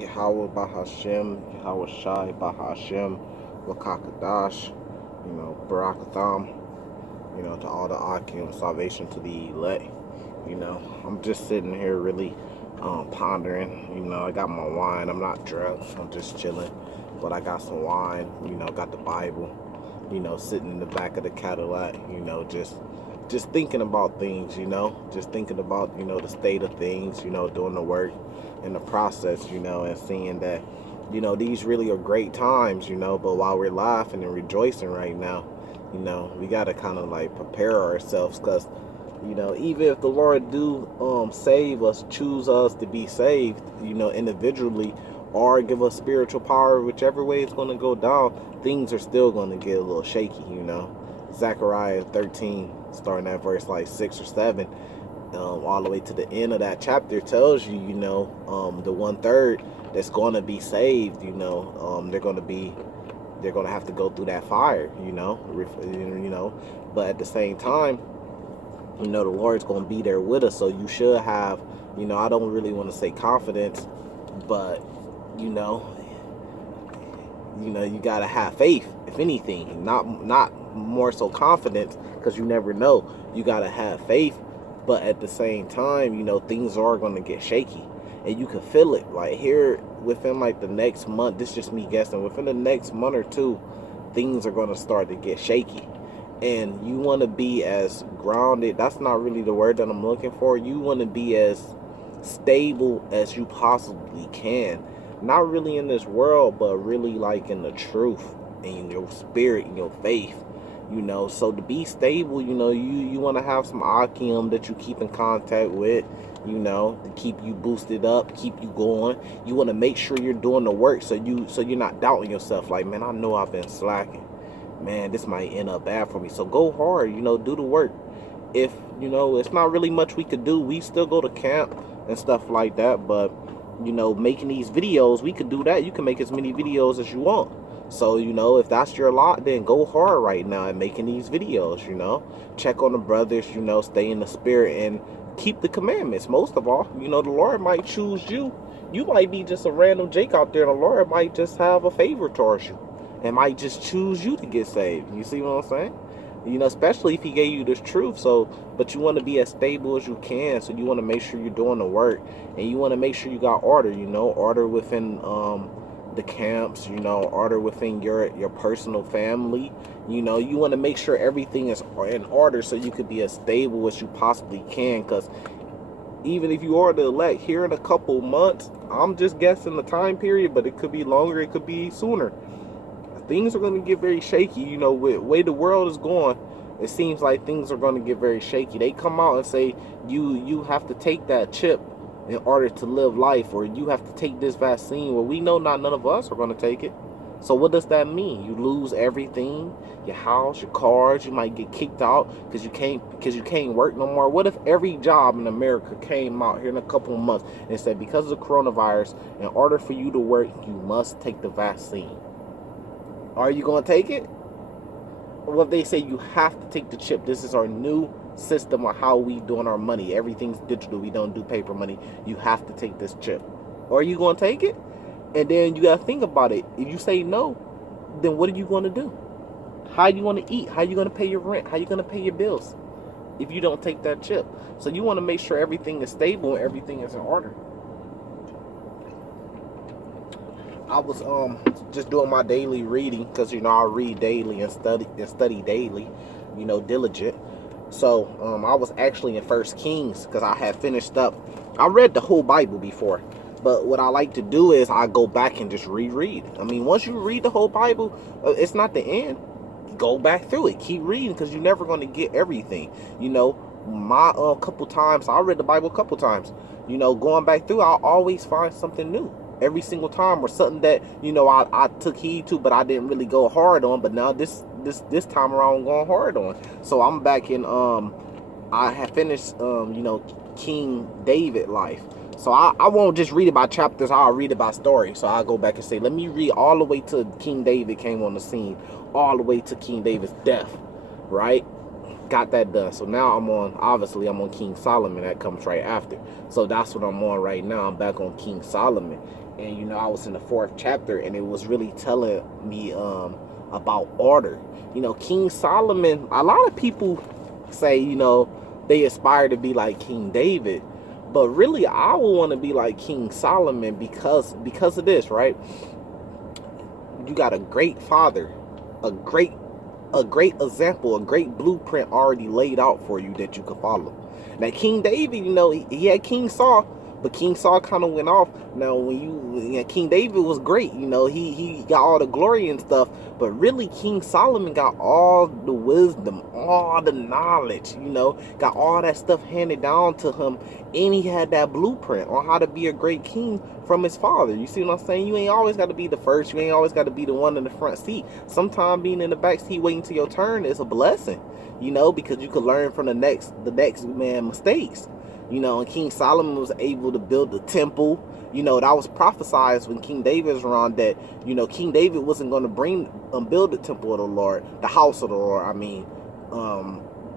Yahweh Bahashem, Yahweh Shai Bahashem, Wakakadash, Barakatham, to all the Akim, salvation to the elect. I'm just sitting here really pondering. I got my wine. I'm not drunk. I'm just chilling. But I got some wine, got the Bible, sitting in the back of the Cadillac, just thinking about things, just thinking about, the state of things, doing the work in the process, and seeing that, these really are great times, but while we're laughing and rejoicing right now, we got to kind of like prepare ourselves because, even if the Lord do save us, choose us to be saved, individually, or give us spiritual power, whichever way it's going to go down, things are still going to get a little shaky, Zechariah 13, starting at verse like 6 or 7, all the way to the end of that chapter tells you, the 1/3 that's going to be saved, they're going to have to go through that fire, but at the same time, the Lord's going to be there with us. So you should have, I don't really want to say confidence, but, you got to have faith, if anything, not more so confidence, because you never know. You got to have faith, but at the same time, things are going to get shaky, and you can feel it. Like here, within like the next month, this is just me guessing, within the next month or two, things are going to start to get shaky. And you want to be as grounded, that's not really the word that I'm looking for. You want to be as stable as you possibly can. Not really in this world, but really like in the truth, in your spirit, in your faith. So to be stable, you want to have some Akim that you keep in contact with, to keep you boosted up, keep you going. You want to make sure you're doing the work, so you're not doubting yourself. Like, man, I know I've been slacking. Man, this might end up bad for me. So go hard, do the work. If, it's not really much we could do, we still go to camp and stuff like that. But, making these videos, we could do that. You can make as many videos as you want. So, if that's your lot, then go hard right now at making these videos, Check on the brothers, stay in the spirit and keep the commandments. Most of all, the Lord might choose you. You might be just a random Jake out there, and the Lord might just have a favor towards you and might just choose you to get saved. You see what I'm saying? Especially if he gave you this truth. So, but you want to be as stable as you can. So you want to make sure you're doing the work, and you want to make sure you got order, order within the camps, order within your personal family. You want to make sure everything is in order so you could be as stable as you possibly can. Because even if you are the elect, here in a couple months, I'm just guessing the time period, but it could be longer, it could be sooner. Things are going to get very shaky, with the way the world is going. It seems like things are going to get very shaky. They come out and say you have to take that chip in order to live life, or you have to take this vaccine. Well, we know none of us are going to take it. So what does that mean? You lose everything, your house, your cars. You might get kicked out because you can't work no more. What if every job in America came out here in a couple of months and said, because of the coronavirus, in order for you to work, you must take the vaccine? Are you going to take it? Well, if they say you have to take the chip, this is our new system of how we doing our money. Everything's digital. We don't do paper money. You have to take this chip. Are you going to take it? And then you got to think about it. If you say no, then what are you going to do? How are you going to eat? How are you going to pay your rent? How are you going to pay your bills if you don't take that chip? So you want to make sure everything is stable and everything is in order. I was just doing my daily reading because I read daily and study daily, diligent. So I was actually in First Kings because I had finished up. I read the whole Bible before, but what I like to do is I go back and just reread. I mean, once you read the whole Bible, it's not the end. Go back through it, keep reading, because you're never going to get everything. My couple times I read the Bible a couple times. Going back through, I'll always find something new every single time, or something that I took heed to, but I didn't really go hard on. But now this time around, I'm going hard on. So I'm back in. I have finished King David life. So I won't just read it by chapters. I'll read it by story. So I'll go back and say, let me read all the way to King David came on the scene, all the way to King David's death, right? got that done. So now I'm on King Solomon. That comes right after. So that's what I'm on right now. I'm back on King Solomon. And you know, I was in the 4th chapter, and it was really telling me about order. You know, King Solomon, a lot of people say, you know, they aspire to be like King David. But really, I would want to be like King Solomon because of this, right? You got a great father, a great example, a great blueprint already laid out for you that you could follow. Now, King David, you know, he had King Saul, but King Saul kind of went off. Now, King David was great, you know, he got all the glory and stuff, but really King Solomon got all the wisdom, all the knowledge, you know, got all that stuff handed down to him, and he had that blueprint on how to be a great king from his father. You see what I'm saying? You ain't always got to be the first. You ain't always got to be the one in the front seat. Sometimes being in the back seat waiting till your turn is a blessing, you know, because you could learn from the next man mistakes. You know, and King Solomon was able to build the temple. You know, that was prophesied when King David was around that, you know, King David wasn't going to build the temple of the Lord, the house of the Lord, I mean.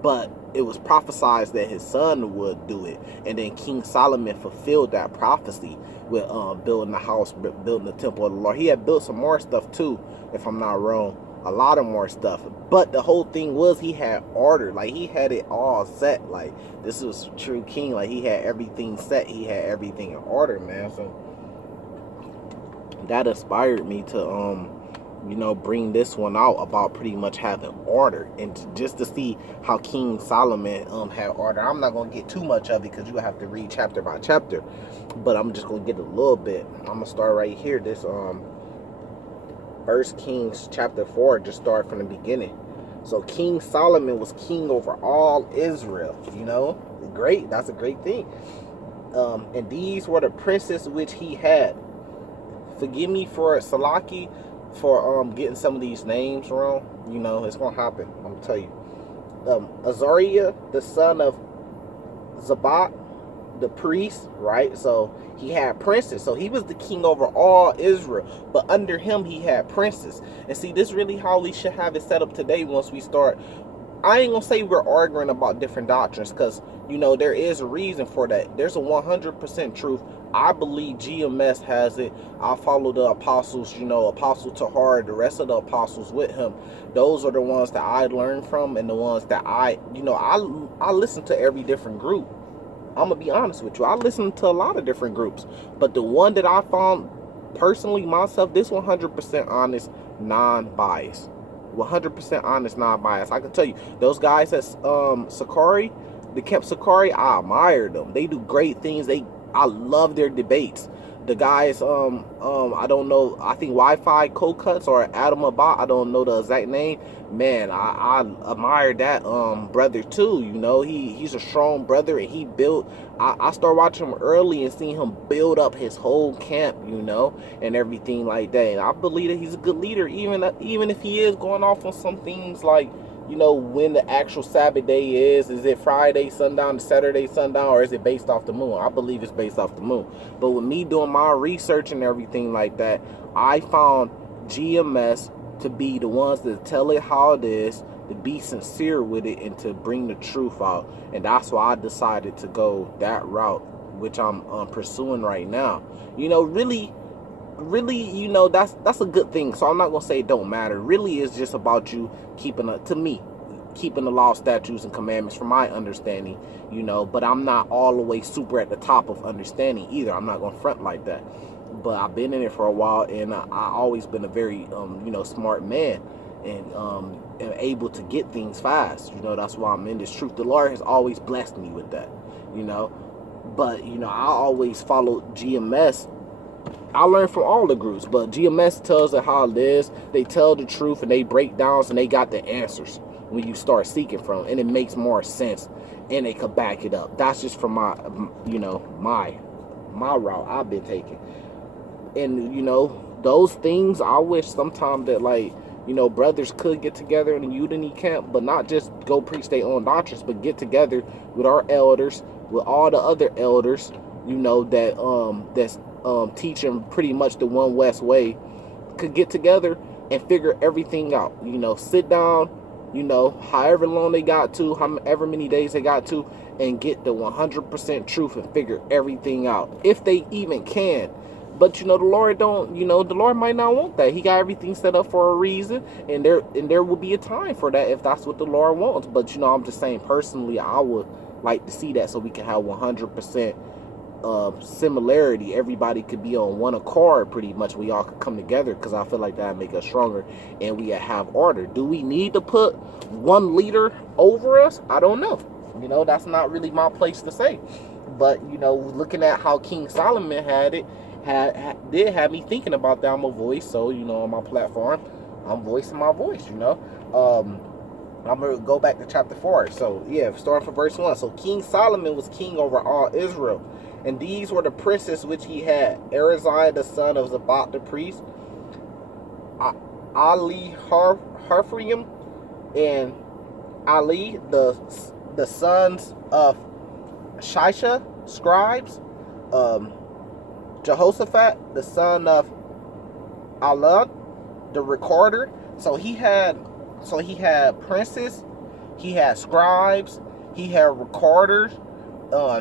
But it was prophesied that his son would do it. And then King Solomon fulfilled that prophecy with building the house, building the temple of the Lord. He had built some more stuff too, if I'm not wrong. A lot of more stuff. But the whole thing was he had order. Like, he had it all set. Like, this was true king. Like, he had everything set. He had everything in order, man. So that inspired me to you know, bring this one out about pretty much having order, and just to see how King Solomon had order. I'm not gonna get too much of it because you have to read chapter by chapter, but I'm just gonna get a little bit. I'm gonna start right here. This 1 Kings chapter 4, just start from the beginning. So King Solomon was king over all Israel. You know, great. That's a great thing. And these were the princes which he had. Forgive me for Salaki for getting some of these names wrong. You know, it's gonna happen. I'm gonna tell you. Azariah, the son of Zabak, the priest, right? So he had princes. So he was the king over all Israel, but under him he had princes. And see, this is really how we should have it set up today. Once we start, I ain't gonna say we're arguing about different doctrines, because you know there is a reason for that. There's a 100% truth. I believe GMS has it. I follow the apostles, you know, Apostle Tahar, the rest of the apostles with him. Those are the ones that I learned from, and the ones that I listen to every different group. I'm gonna be honest with you. I listen to a lot of different groups, but the one that I found personally myself, this 100% honest, non-biased. 100% honest, non-biased. I can tell you, those guys at Sakari, the Camp Sakari, I admire them. They do great things. I love their debates. The guys, I don't know, I think Wi-Fi Co-Cuts or Adam Abba, I don't know the exact name. Man, I admire that brother too. You know, he's a strong brother, and he built. I started watching him early and seeing him build up his whole camp, you know, and everything like that. And I believe that he's a good leader, even if he is going off on some things like, you know, when the actual Sabbath day is it Friday sundown to Saturday sundown, or is it based off the moon? I believe it's based off the moon. But with me doing my research and everything like that, I found GMS to be the ones that tell it how it is, to be sincere with it, and to bring the truth out. And that's why I decided to go that route, which I'm pursuing right now. You know, really, you know, that's a good thing. So I'm not gonna say it don't matter. Really, it's just about you keeping the law, statutes, and commandments, from my understanding, you know. But I'm not all the way super at the top of understanding either. I'm not gonna front like that. But I've been in it for a while, and I always been a very you know, smart man, and am able to get things fast. You know, that's why I'm in this truth. The Lord has always blessed me with that, you know. But you know, I always follow GMS. I learned from all the groups, but GMS tells it how it is. They tell the truth, and they break downs, and they got the answers when you start seeking from them, and it makes more sense, and they could back it up. That's just from my, you know, my route I've been taking. And you know, those things, I wish sometimes that, like, you know, brothers could get together in a unity camp, but not just go preach their own doctrines, but get together with our elders, with all the other elders, you know, that's teaching pretty much the One West way, could get together and figure everything out. You know, sit down, you know, however long they got to, however many days they got to, and get the 100% truth and figure everything out, if they even can. But you know, the Lord don't. You know, the Lord might not want that. He got everything set up for a reason, and there will be a time for that if that's what the Lord wants. But you know, I'm just saying personally, I would like to see that so we can have 100% similarity. Everybody could be on one accord, pretty much. We all could come together, because I feel like that would make us stronger, and we have order. Do we need to put one leader over us? I don't know. You know, that's not really my place to say. But you know, looking at how King Solomon had it, did have me thinking about that. I'm a voice, so you know, on my platform, I'm voicing my voice. You know, I'm gonna go back to chapter 4. So yeah, starting from verse 1. So King Solomon was king over all Israel, and these were the princes which he had: Araziah the son of Zabot the priest, Ali Harphraim, and Ali the sons of Shisha, scribes, Jehoshaphat the son of Alad, the recorder. So he had princes, he had scribes, he had recorders,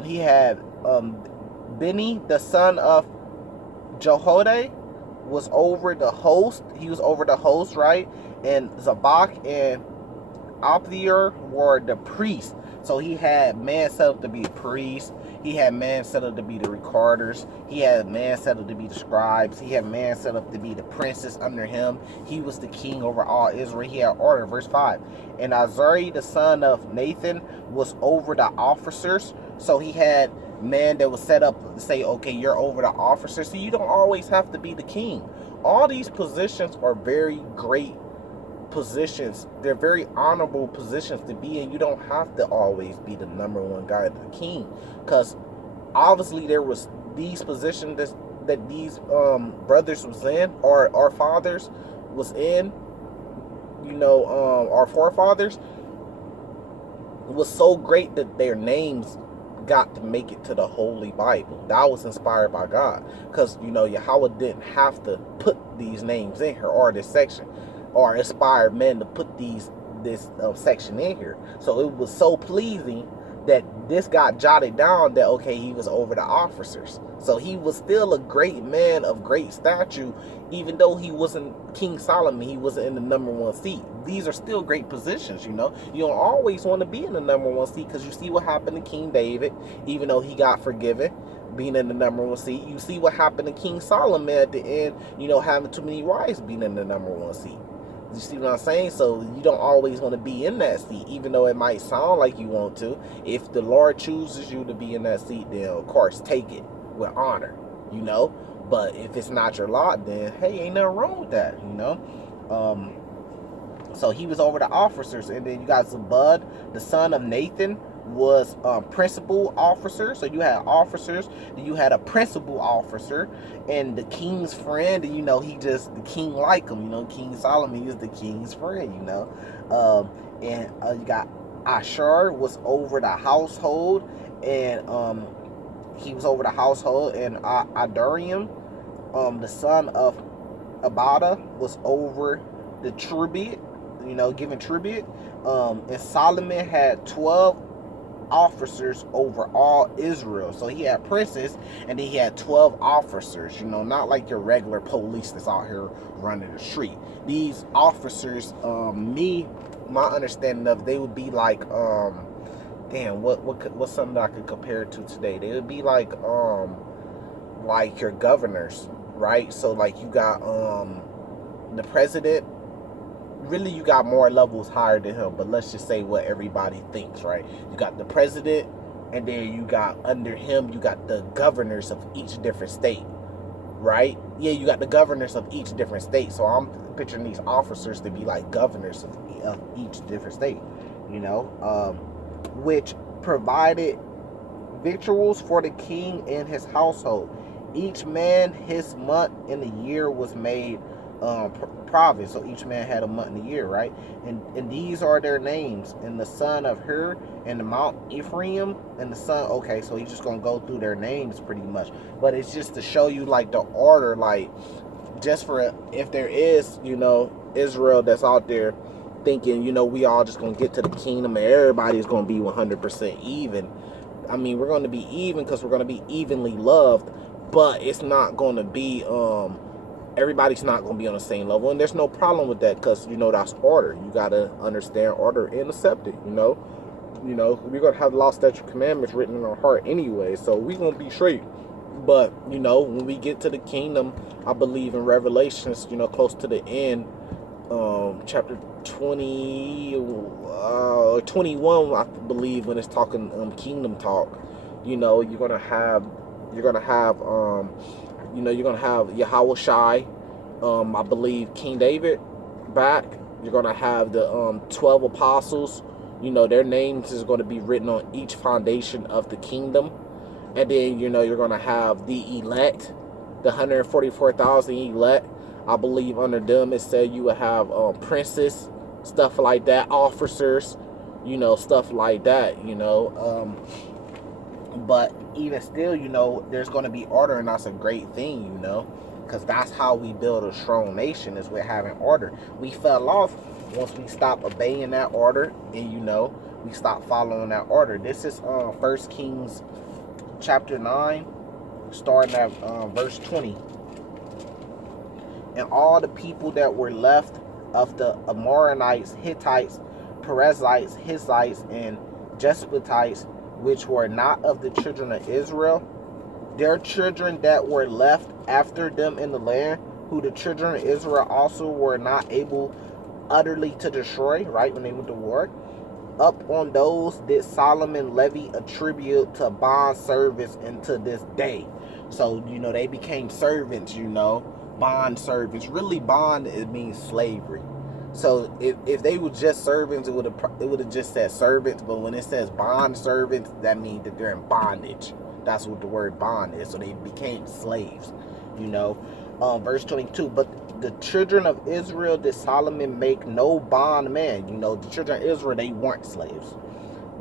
he had Benny the son of Jehoiada was over the host. He was over the host, right? And Zabak and Abdiel were the priests. So he had man set up to be the priests. He had man set up to be the recorders. He had man set up to be the scribes. He had man set up to be the princes under him. He was the king over all Israel. He had order. Verse 5. And Azari the son of Nathan was over the officers. So he had man that was set up to say, okay, you're over the officers. So you don't always have to be the king. All these positions are very great positions. They're very honorable positions to be in. You don't have to always be the number one guy, the king, because obviously there was these positions that these brothers was in, or our fathers was in, you know, our forefathers was so great that their names got to make it to the Holy Bible. That was inspired by God, because you know, Yahweh didn't have to put these names in here, or this section, or inspired men to put this section in here. So it was so pleasing that this got jotted down that, okay, he was over the officers. So he was still a great man of great stature, even though he wasn't King Solomon. He wasn't in the number one seat. These are still great positions, you know. You don't always want to be in the number one seat, because you see what happened to King David, even though he got forgiven, being in the number one seat. You see what happened to King Solomon at the end, you know, having too many wives, being in the number one seat. You see what I'm saying? So you don't always want to be in that seat, even though it might sound like you want to. If the Lord chooses you to be in that seat, then of course take it with honor, you know. But if it's not your lot, then hey, ain't nothing wrong with that, you know. So he was over the officers, and then you got Zabud, the son of Nathan, was principal officer. So you had officers, then you had a principal officer, and the king's friend, and you know, the king like him, you know. King Solomon is the king's friend, you know. And you got Asher was over the household, and he was over the household, and Adariam, the son of Abada, was over the tribute, you know, giving tribute. And Solomon had 12 officers over all Israel. So he had princes, and then he had 12 officers, you know, not like your regular police that's out here running the street. These officers, my understanding of, they would be like, damn, what's something that I could compare it to today? They would be like your governors, right? So like you got the president. Really, you got more levels higher than him, but let's just say what everybody thinks, right? You got the president, and then you got under him, you got the governors of each different state, right? Yeah, you got the governors of each different state. So I'm picturing these officers to be like governors of each different state, you know, which provided victuals for the king and his household. Each man his month in the year was made province. So each man had a month in the year, right? And these are their names. And the son of Hur, and the Mount Ephraim, and the son. Okay, so he's just gonna go through their names pretty much. But it's just to show you like the order, like just for if there is, you know, Israel that's out there thinking, you know, we all just gonna get to the kingdom and everybody's gonna be 100% even. I mean, we're gonna be even because we're gonna be evenly loved, but it's not gonna be everybody's not gonna be on the same level, and there's no problem with that because, you know, that's order. You gotta understand order and accept it. You know, we're gonna have the law, statute, commandments written in our heart anyway, so we're gonna be straight. But, you know, when we get to the kingdom, I believe in Revelations, you know, close to the end, chapter 20, 21, I believe, when it's talking kingdom talk, you know, you're gonna have Yahweh Shai, I believe King David back. You're gonna have the 12 apostles. You know, their names is going to be written on each foundation of the kingdom. And then, you know, you're going to have the elect, the 144,000 elect. I believe under them it said you would have princes, stuff like that, officers, you know, stuff like that, you know. But even still, you know, there's going to be order, and that's a great thing, you know, because that's how we build a strong nation, is with having order. We fell off once we stopped obeying that order, and, you know, we stopped following that order. This is 1 Kings chapter 9, starting at verse 20. And all the people that were left of the Amorites, Hittites, Perizzites, Hivites, and Jebusites, which were not of the children of Israel, their children that were left after them in the land, who the children of Israel also were not able utterly to destroy, right, when they went to war, up on those did Solomon levy a tribute to bond service unto this day. So, you know, they became servants, you know, bond servants. Really, bond, it means slavery. So if they were just servants, it would have just said servants. But when it says bond servants, that means that they're in bondage. That's what the word bond is. So they became slaves, you know. Verse 22, but the children of Israel did Solomon make no bondman. You know, the children of Israel, they weren't slaves,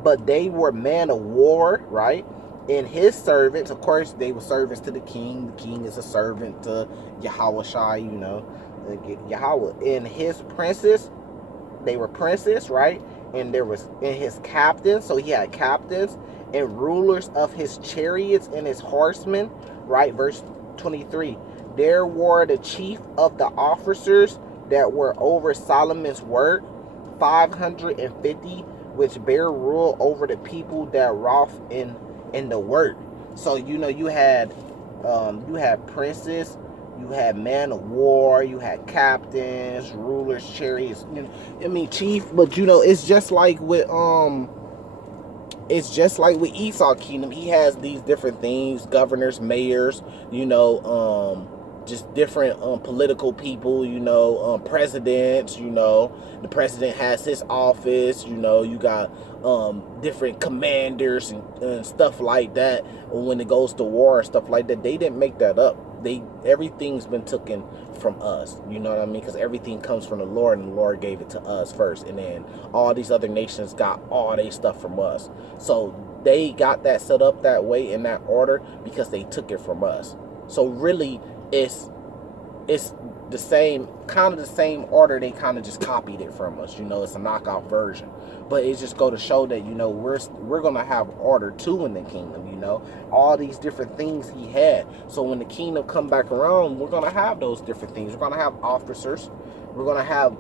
but they were men of war, right? And his servants, of course, they were servants to the king. The king is a servant to Yahweh Shai, you know, Yahweh. And his princes, they were princes, right? And there was in his captains, so he had captains and rulers of his chariots and his horsemen, right? Verse 23. There were the chief of the officers that were over Solomon's work, 550, which bear rule over the people that wrought in the work. So, you know, you had princes, you had men of war, you had captains, rulers, chariots. You know, I mean, chief, but you know, it's just like with Esau Kingdom. He has these different things: governors, mayors, you know, just different political people, you know, presidents, you know, the president has his office, you know, you got different commanders and stuff like that. When it goes to war and stuff like that, they didn't make that up. Everything's been taken from us, you know what I mean? Because everything comes from the Lord, and the Lord gave it to us first, and then all these other nations got all their stuff from us. So they got that set up that way in that order because they took it from us. So really, it's the same, kind of the same order. They kind of just copied it from us, you know. It's a knockout version, but it just go to show that, you know, we're gonna have order too in the kingdom, you know. All these different things he had. So when the kingdom come back around, we're gonna have those different things. We're gonna have officers. We're gonna have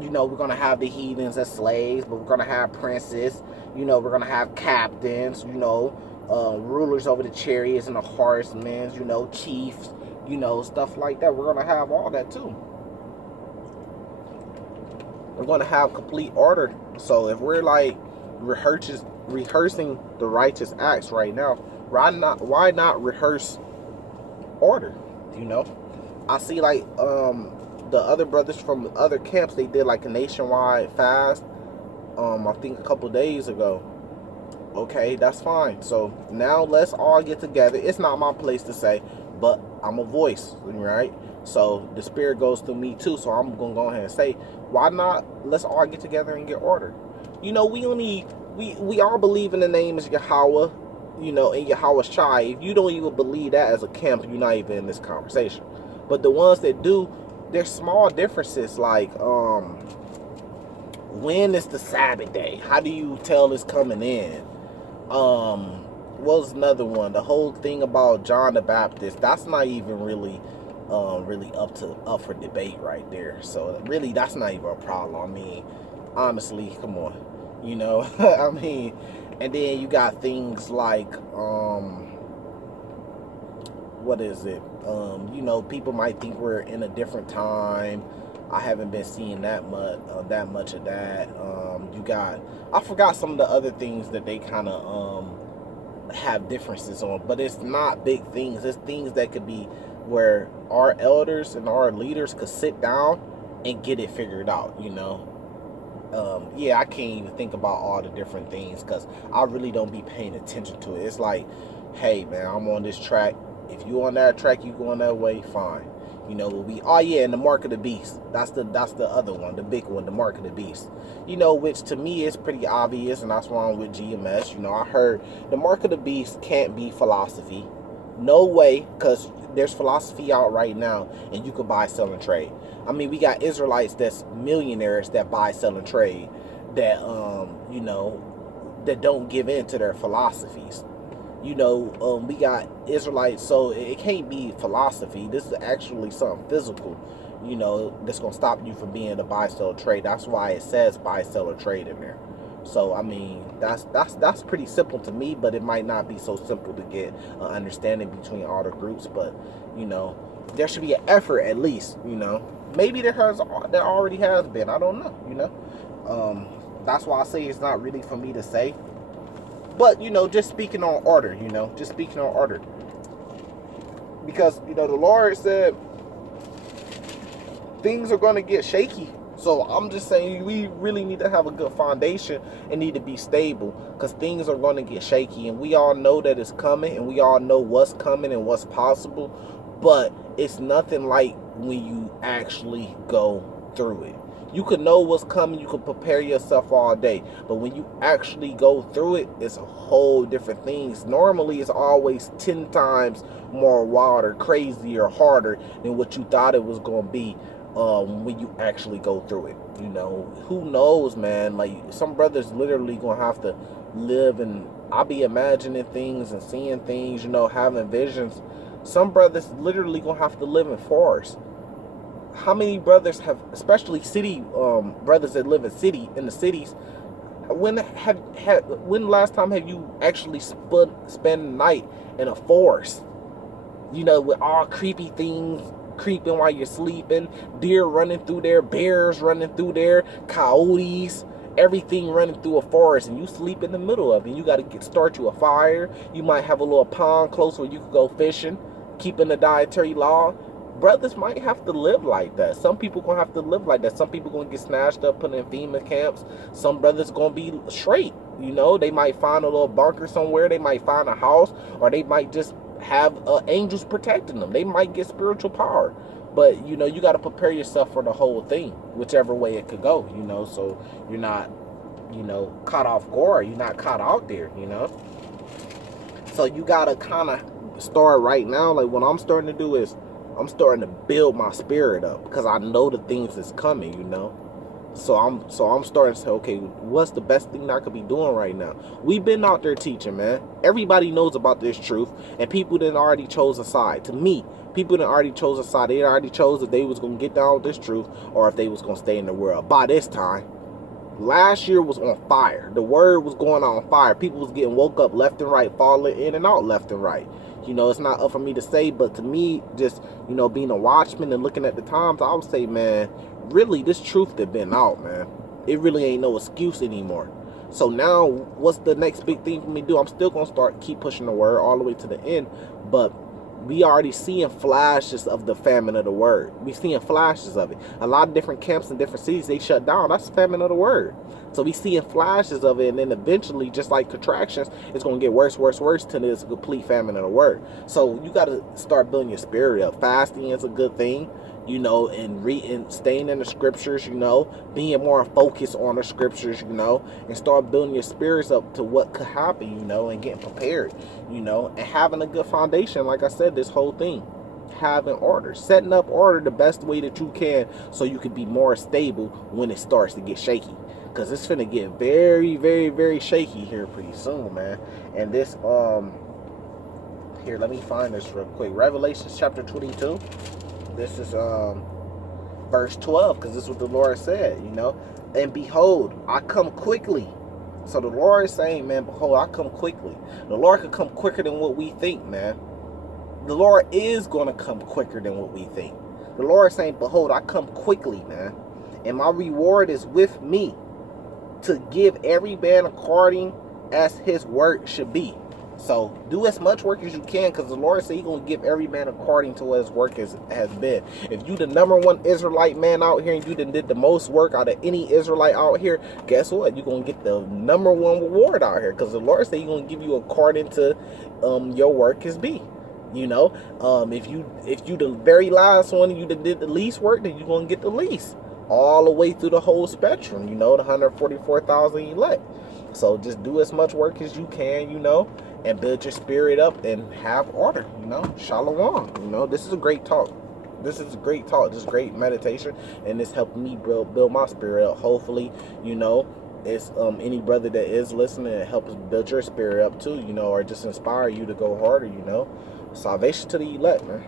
you know, we're gonna have the heathens as slaves, but we're gonna have princes. You know, we're gonna have captains. You know, rulers over the chariots and the horsemen. You know, chiefs. You know, stuff like that. We're gonna have all that too. We're gonna have complete order. So if we're like rehearsing the righteous acts right now, why not rehearse order? You know, I see like the other brothers from other camps, they did like a nationwide fast. I think a couple days ago. Okay, that's fine. So now let's all get together. It's not my place to say, but I'm a voice, right? So the spirit goes through me too. So I'm gonna go ahead and say, why not? Let's all get together and get order. You know, we all believe in the name of Yahweh, you know, and Yahweh Shai. If you don't even believe that as a camp, you're not even in this conversation. But the ones that do, there's small differences, like When is the Sabbath day? How do you tell it's coming in? What was another one? The whole thing about John the Baptist. That's not even really, really up for debate right there. So really, that's not even a problem. I mean, honestly, come on, you know. I mean, and then you got things like, what is it? You know, people might think we're in a different time. I haven't been seeing that much of that. You got, I forgot some of the other things that they kind of have differences on, but it's not big things. It's things that could be where our elders and our leaders could sit down and get it figured out. You know, yeah, I can't even think about all the different things because I really don't be paying attention to it. It's like, hey man, I'm on this track. If you on that track, you going that way, fine. You know, oh yeah, and the mark of the beast. That's the other one, the big one, the mark of the beast. You know, which to me is pretty obvious, and that's why I'm with GMS. You know, I heard the mark of the beast can't be philosophy. No way, because there's philosophy out right now, and you could buy, sell, and trade. I mean, we got Israelites that's millionaires that buy, sell, and trade, that you know, that don't give in to their philosophies. You know, we got Israelites, so it can't be philosophy. This is actually something physical, you know, that's going to stop you from being a buy, sell, trade. That's why it says buy, sell, or trade in there. So, I mean, that's pretty simple to me, but it might not be so simple to get an understanding between all the groups. But, you know, there should be an effort at least, you know. Maybe there already has been. I don't know, you know. That's why I say it's not really for me to say. But, you know, just speaking on order, you know, just speaking on order. Because, you know, the Lord said things are going to get shaky. So I'm just saying we really need to have a good foundation and need to be stable because things are going to get shaky. And we all know that it's coming and we all know what's coming and what's possible. But it's nothing like when you actually go through it. You could know what's coming, you could prepare yourself all day, but when you actually go through it, it's a whole different things. Normally, it's always 10 times more wilder, crazier, harder than what you thought it was going to be when you actually go through it. You know, who knows, man? Like, some brothers literally going to have to live, and I'll be imagining things and seeing things, you know, having visions. Some brothers literally going to have to live in forests. How many brothers have, especially city brothers that live in the cities, when last time have you actually spent the night in a forest? You know, with all creepy things creeping while you're sleeping, deer running through there, bears running through there, coyotes, everything running through a forest, and you sleep in the middle of it. You got to start you a fire. You might have a little pond close where you can go fishing, keeping the dietary law. Brothers might have to live like that. Some people gonna have to live like that. Some people gonna get snatched up, put in FEMA camps. Some brothers gonna be straight. You know, they might find a little bunker somewhere. They might find a house, or they might just have angels protecting them. They might get spiritual power. But, you know, you got to prepare yourself for the whole thing, whichever way it could go, you know, so you're not, you know, caught off guard. You're not caught out there, you know. So you got to kind of start right now. Like, what I'm starting to do is I'm starting to build my spirit up because I know the things that's coming, you know. So I'm starting to say, okay, what's the best thing that I could be doing right now? We've been out there teaching, man. Everybody knows about this truth, and people done already chose a side. To me, people done already chose a side. They already chose if they was going to get down with this truth or if they was going to stay in the world. By this time, last year was on fire. The word was going on fire. People was getting woke up left and right, falling in and out left and right. You know, it's not up for me to say, but to me, just, you know, being a watchman and looking at the times, I would say, man, really, this truth that been out, man, it really ain't no excuse anymore. So now, what's the next big thing for me to do? I'm still going to keep pushing the word all the way to the end, but we already seeing flashes of the famine of the word. We seeing flashes of it. A lot of different camps in different cities, they shut down. That's the famine of the word. So we seeing flashes of it, and then eventually, just like contractions, it's going to get worse, worse, worse till it's a complete famine of the word. So you got to start building your spirit up. Fasting is a good thing, you know, and staying in the scriptures, you know, being more focused on the scriptures, you know, and start building your spirits up to what could happen, you know, and getting prepared, you know, and having a good foundation. Like I said, this whole thing, having order, setting up order the best way that you can so you can be more stable when it starts to get shaky. because it's finna get very, very, very shaky here pretty soon, man. And this, here, let me find this real quick. Revelations chapter 22. This is, verse 12, because this is what the Lord said, you know. And behold, I come quickly. So the Lord is saying, man, behold, I come quickly. The Lord could come quicker than what we think, man. The Lord is going to come quicker than what we think. The Lord is saying, behold, I come quickly, man. And my reward is with me to give every man according as his work should be. So do as much work as you can, because the Lord said he's going to give every man according to what his work has been. If you the number one Israelite man out here and you did the most work out of any Israelite out here, guess what? You're going to get the number one reward out here, because the Lord said he's going to give you according to your work as be. You know, if you the very last one and you did the least work, then you're going to get the least. All the way through the whole spectrum, you know, the 144,000 elect. So just do as much work as you can, you know, and build your spirit up and have order, you know. Shalom. You know, this is a great talk. This is a great talk. This is great meditation, and it's helping me build my spirit up. Hopefully, you know, it's any brother that is listening, it helps build your spirit up too, you know, or just inspire you to go harder, you know. Salvation to the elect, man.